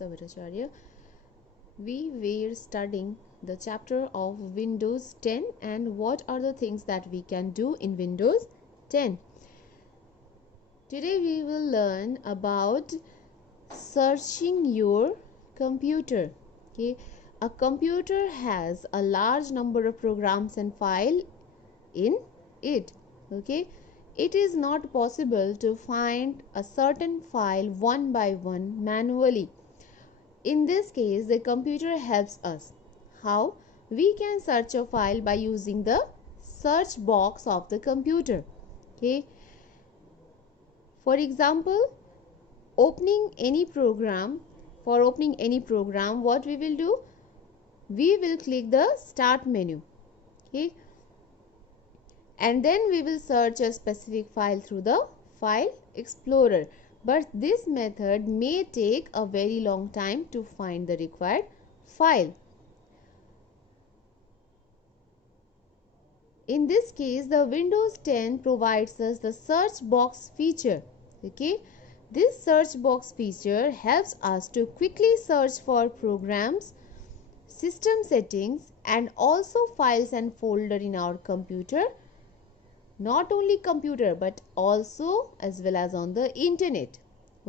Srinivasa Bhattacharya. We were studying the chapter of Windows 10 and what are the things that we can do in Windows 10. Today we will learn about searching your computer. Okay, a computer has a large number of programs and files in it. Okay, it is not possible to find a certain file one by one manually. In this case, the computer helps us. How? We can search a file by using the search box of the computer. Okay. For example, opening any program, what we will do? We will click the start menu. Okay. And then we will search a specific file through the file explorer. But this method may take a very long time to find the required file. In this case, the Windows 10 provides us the search box feature. Okay, this search box feature helps us to quickly search for programs, system settings, and also files and folder in our computer. Not only computer but also as well as on the internet.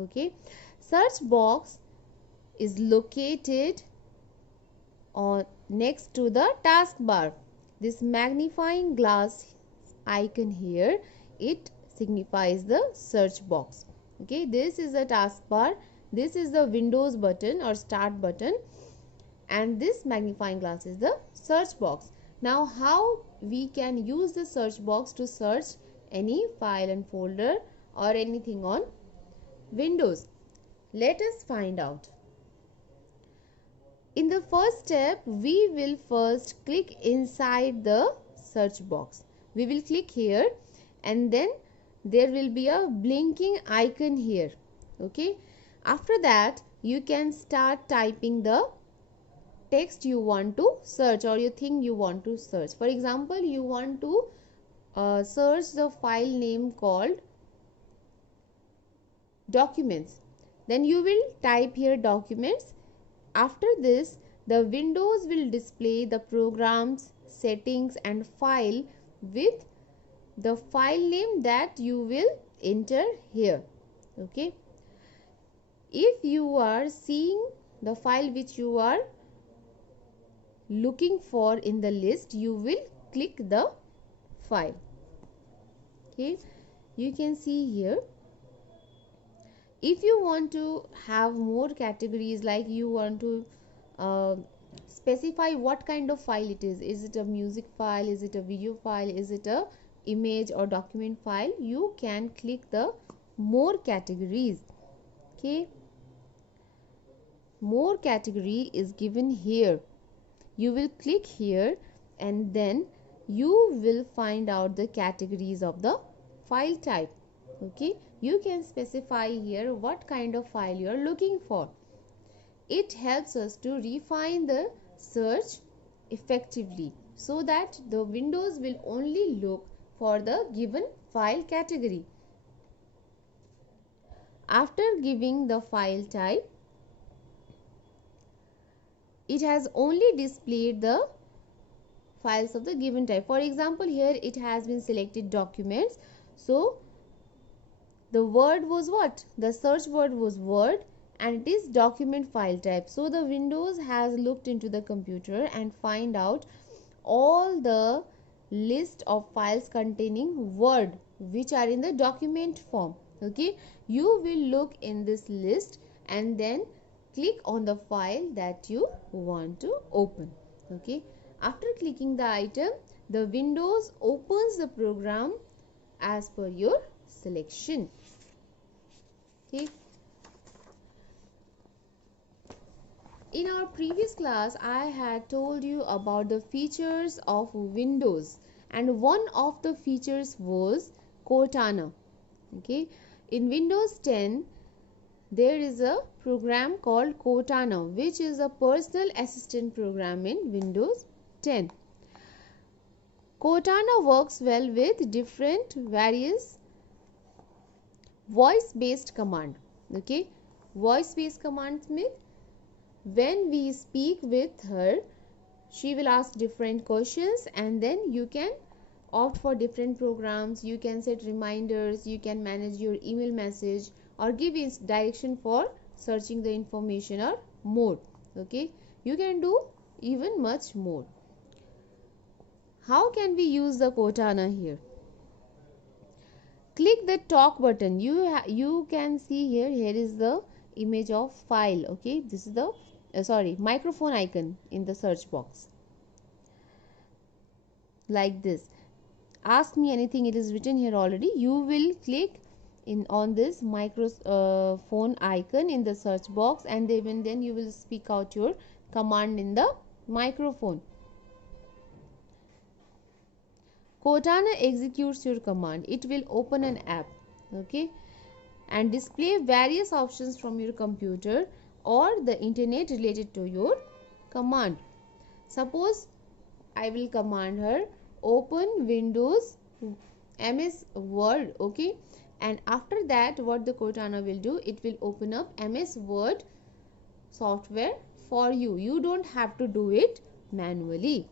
Okay, search box is located on next to the taskbar. This magnifying glass icon here, it signifies the search box. Okay, this is the taskbar, this is the Windows button or start button, and this magnifying glass is the search box. Now, how we can use the search box to search any file and folder or anything on Windows? Let us find out. In the first step, we will first click inside the search box. We will click here and then there will be a blinking icon here. Okay. After that, you can start typing the text you want to search or you think you want to search. For example, you want to search the file name called documents. Then you will type here documents. After this, the Windows will display the programs, settings and file with the file name that you will enter here. Okay. If you are seeing the file which you are looking for in the list, you will click the file. Okay, you can see here. If you want to have more categories, like you want to specify what kind of file it is it a music file, is it a video file, is it a image or document file, you can click the more categories. Okay, more category is given here. You will click here and then you will find out the categories of the file type. Okay, you can specify here what kind of file you are looking for. It helps us to refine the search effectively so that the Windows will only look for the given file category. After giving the file type, it has only displayed the files of the given type. For example, here it has been selected documents. So the word was what? The search word was word and it is document file type. So the Windows has looked into the computer and find out all the list of files containing word which are in the document form. Okay, you will look in this list and then click on the file that you want to open. Okay, after clicking the item, the Windows opens the program as per your selection. Okay, in our previous class I had told you about the features of Windows and one of the features was Cortana. Okay, in Windows 10 there is a program called Cortana, which is a personal assistant program in Windows 10. Cortana works well with different various voice based command. Okay, voice based commands mean when we speak with her, she will ask different questions, and then you can opt for different programs. You can set reminders, you can manage your email message, or give direction for searching the information or more. Okay, you can do even much more. How can we use the Cortana here? Click the talk button. You can see here is the image of file. Okay, this is the microphone icon in the search box, like this. Ask me anything, it is written here already. You will click on this microphone icon in the search box, and then you will speak out your command in the microphone. Cortana executes your command. It will open an app, okay, and display various options from your computer or the internet related to your command. Suppose I will command her open Windows MS Word, okay, and after that what the Cortana will do, it will open up MS Word software for you. You don't have to do it manually.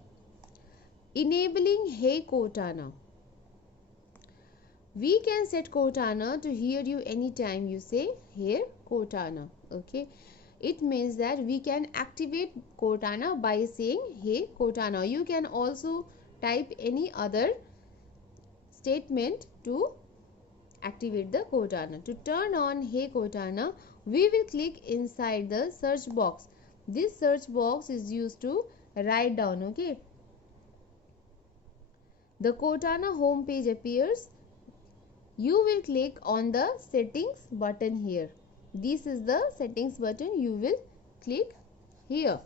Enabling Hey Cortana. We can set Cortana to hear you anytime you say Hey Cortana, okay. It means that we can activate Cortana by saying Hey Cortana. You can also type any other statement to activate the Cortana. To turn on Hey Cortana, we will click inside the search box. This search box is used to write down, okay. The Cortana home page appears. You will click on the settings button here. This is the settings button. You will click here.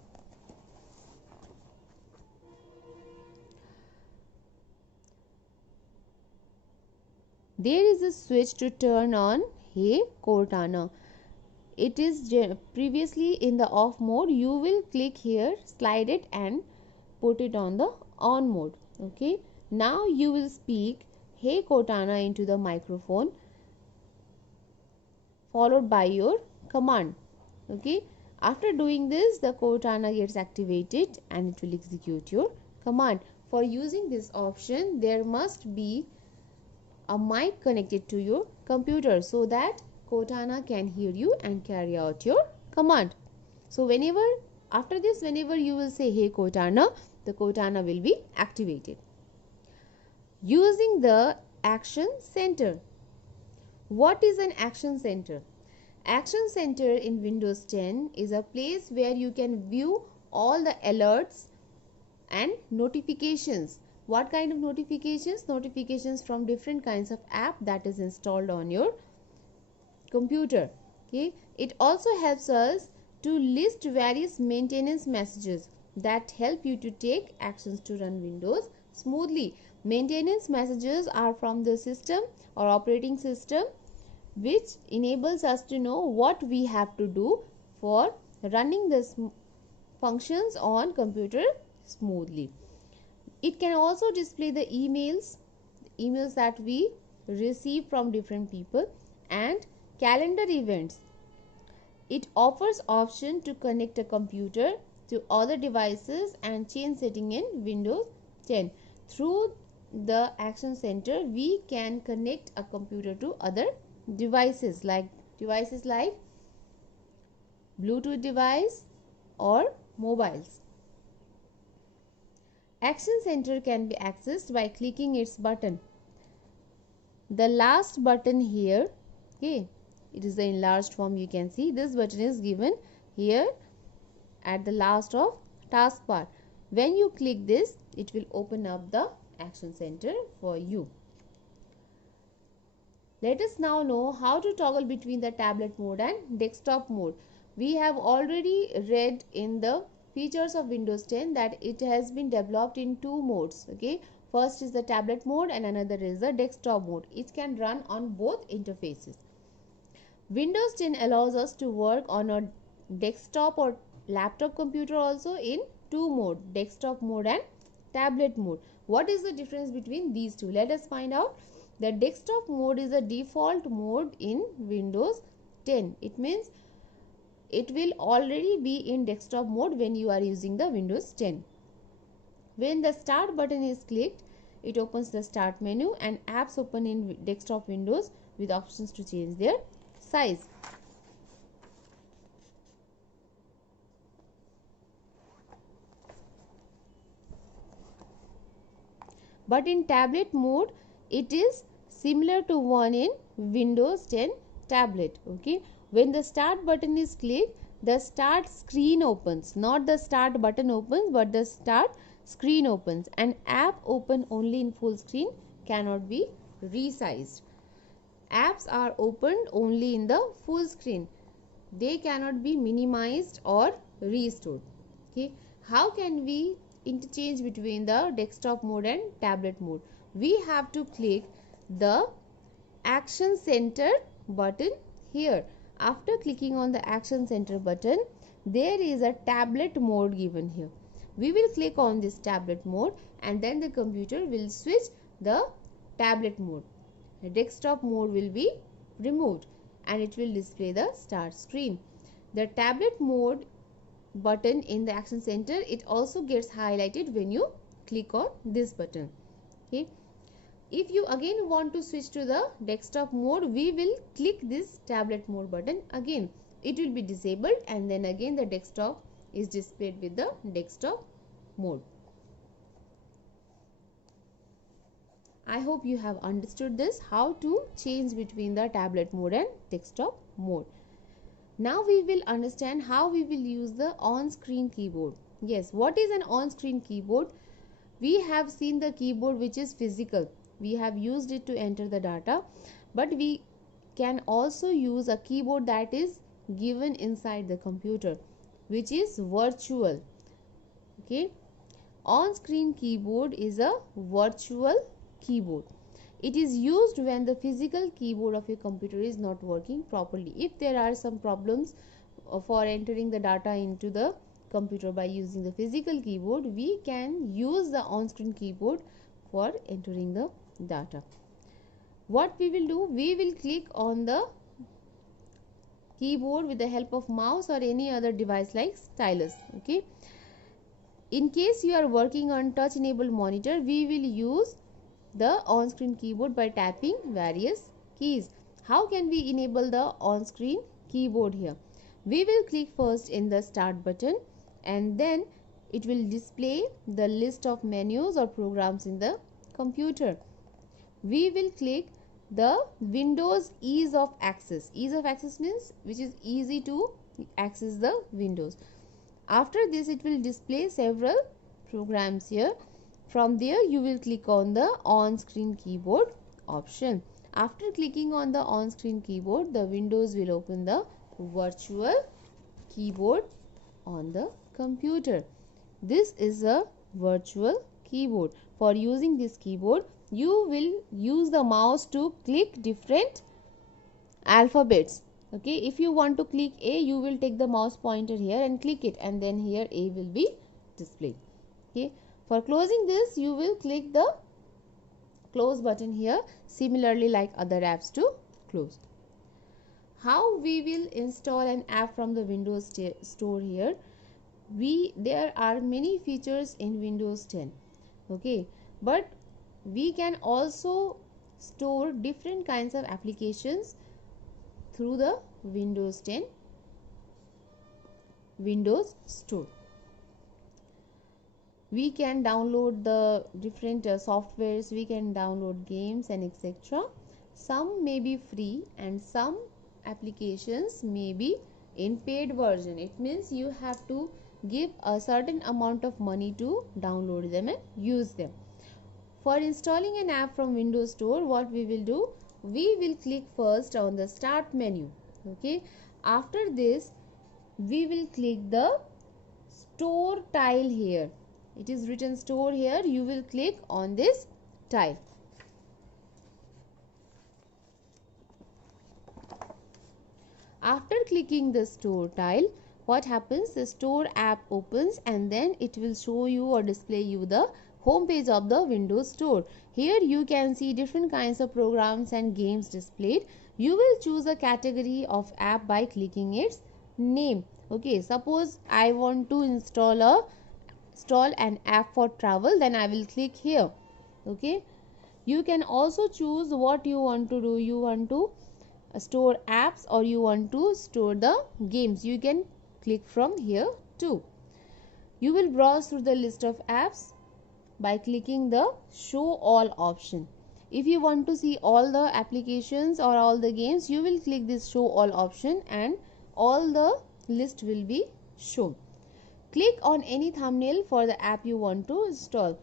There is a switch to turn on Hey Cortana. It is previously in the off mode. You will click here, slide it and put it on the on mode, okay. Now you will speak Hey Cortana into the microphone followed by your command, okay. After doing this, the Cortana gets activated and it will execute your command. For using this option, there must be a mic connected to your computer so that Cortana can hear you and carry out your command. So after this, whenever you will say Hey Cortana, the Cortana will be activated. Using the Action Center. What is an Action Center? Action Center in Windows 10 is a place where you can view all the alerts and notifications. What kind of notifications? Notifications from different kinds of app that is installed on your computer, okay. It also helps us to list various maintenance messages that help you to take actions to run Windows smoothly. Maintenance messages are from the system or operating system, which enables us to know what we have to do for running the functions on computer smoothly. It can also display the emails that we receive from different people, and calendar events. It offers option to connect a computer to other devices and change setting in Windows 10. Through the Action Center, we can connect a computer to other devices like Bluetooth device or mobiles. Action Center can be accessed by clicking its button. The last button here, okay, it is the enlarged form. You can see this button is given here at the last of taskbar. When you click this, it will open up the Action Center for you. Let us now know how to toggle between the tablet mode and desktop mode. We have already read in the features of Windows 10 that it has been developed in two modes, okay. First is the tablet mode and another is the desktop mode. It can run on both interfaces. Windows 10 allows us to work on a desktop or laptop computer also in two modes, desktop mode and tablet mode. What is the difference between these two? Let us find out. The desktop mode is a default mode in Windows 10. It means it will already be in desktop mode when you are using the Windows 10. When the start button is clicked, it opens the start menu and apps open in desktop windows with options to change their size. But in tablet mode, it is similar to one in Windows 10 tablet. Okay, when the start button is clicked, the start screen opens, not the start button opens, but the start screen opens, and app open only in full screen, cannot be resized. Apps are opened only in the full screen, they cannot be minimized or restored. Okay, how can we interchange between the desktop mode and tablet mode? We have to click the Action Center button here. After clicking on the Action Center button, there is a tablet mode given here. We will click on this tablet mode and then the computer will switch the tablet mode. The desktop mode will be removed and it will display the start screen. The tablet mode button in the Action Center, it also gets highlighted when you click on this button. Okay, if you again want to switch to the desktop mode, we will click this tablet mode button again, it will be disabled and then again the desktop is displayed with the desktop mode. I hope you have understood this, how to change between the tablet mode and desktop mode. Now we will understand how we will use the on-screen keyboard. Yes, what is an on-screen keyboard? We have seen the keyboard which is physical. We have used it to enter the data, but we can also use a keyboard that is given inside the computer, which is virtual. Okay, on-screen keyboard is a virtual keyboard. It is used when the physical keyboard of your computer is not working properly. If there are some problems for entering the data into the computer by using the physical keyboard, we can use the on-screen keyboard for entering the data. What we will do, we will click on the keyboard with the help of mouse or any other device like stylus. Okay, in case you are working on touch enabled monitor, we will use the on-screen keyboard by tapping various keys. How can we enable the on-screen keyboard here? We will click first in the start button and then it will display the list of menus or programs in the computer. We will click the Windows ease of access. Ease of access means which is easy to access the Windows. After this, it will display several programs here. From there, you will click on the on-screen keyboard option. After clicking on the on-screen keyboard, the Windows will open the virtual keyboard on the computer. This is a virtual keyboard. For using this keyboard, you will use the mouse to click different alphabets. Okay, if you want to click A, you will take the mouse pointer here and click it, and then here A will be displayed. Okay, for closing this, you will click the close button here, similarly like other apps to close. How we will install an app from the Windows Store here? There are many features in Windows 10. Okay, but we can also store different kinds of applications through the Windows 10 Windows Store. We can download the different softwares, we can download games and etc. Some may be free and some applications may be in paid version. It means you have to give a certain amount of money to download them and use them. For installing an app from Windows Store, what we will do, we will click first on the start menu. Okay, after this we will click the store tile here. It is written store here, you will click on this tile. After clicking the store tile, what happens, the store app opens and then it will show you or display you the home page of the Windows Store. Here you can see different kinds of programs and games displayed. You will choose a category of app by clicking its name. Okay, suppose I want to install an app for travel, then I will click here. Okay, you can also choose what you want to do. You want to store apps or you want to store the games. You can click from here too. You will browse through the list of apps by clicking the show all option. If you want to see all the applications or all the games, you will click this show all option and all the list will be shown. Click on any thumbnail for the app you want to install.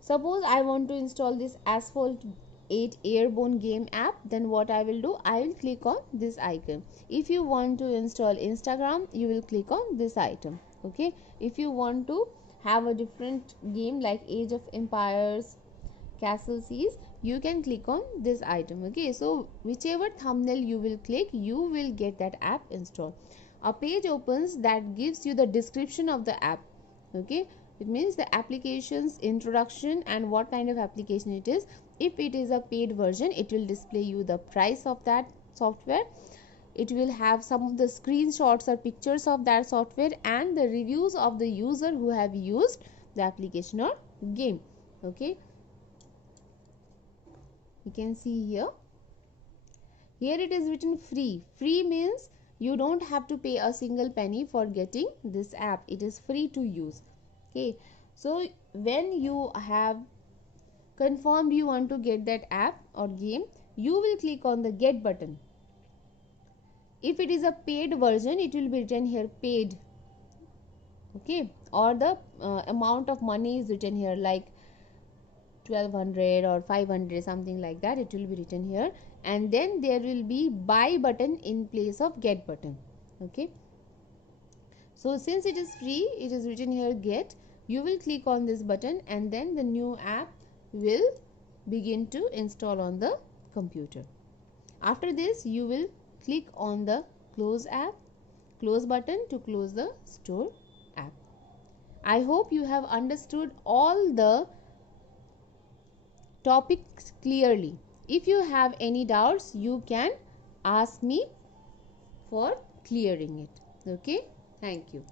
Suppose I want to install this Asphalt 8 Airborne game app, then what I will do, I will click on this icon. If you want to install Instagram, you will click on this item. Okay, if you want to have a different game like Age of Empires, Castle Seas, you can click on this item. Okay, so whichever thumbnail you will click, you will get that app installed. A page opens that gives you the description of the app. Okay, it means the application's introduction and what kind of application it is. If it is a paid version, it will display you the price of that software. It will have some of the screenshots or pictures of that software and the reviews of the user who have used the application or game. Okay, you can see here it is written free. Free means you don't have to pay a single penny for getting this app. It is free to use. Okay, so when you have confirmed you want to get that app or game, you will click on the get button. If it is a paid version, it will be written here paid. Okay, or the amount of money is written here like 1200 or 500, something like that. It will be written here, and then there will be buy button in place of get button. Okay, so since it is free, it is written here get. You will click on this button and then the new app will begin to install on the computer. After this, you will click on the close button to close the store app. I hope you have understood all the topics clearly. If you have any doubts, you can ask me for clearing it. Okay, thank you.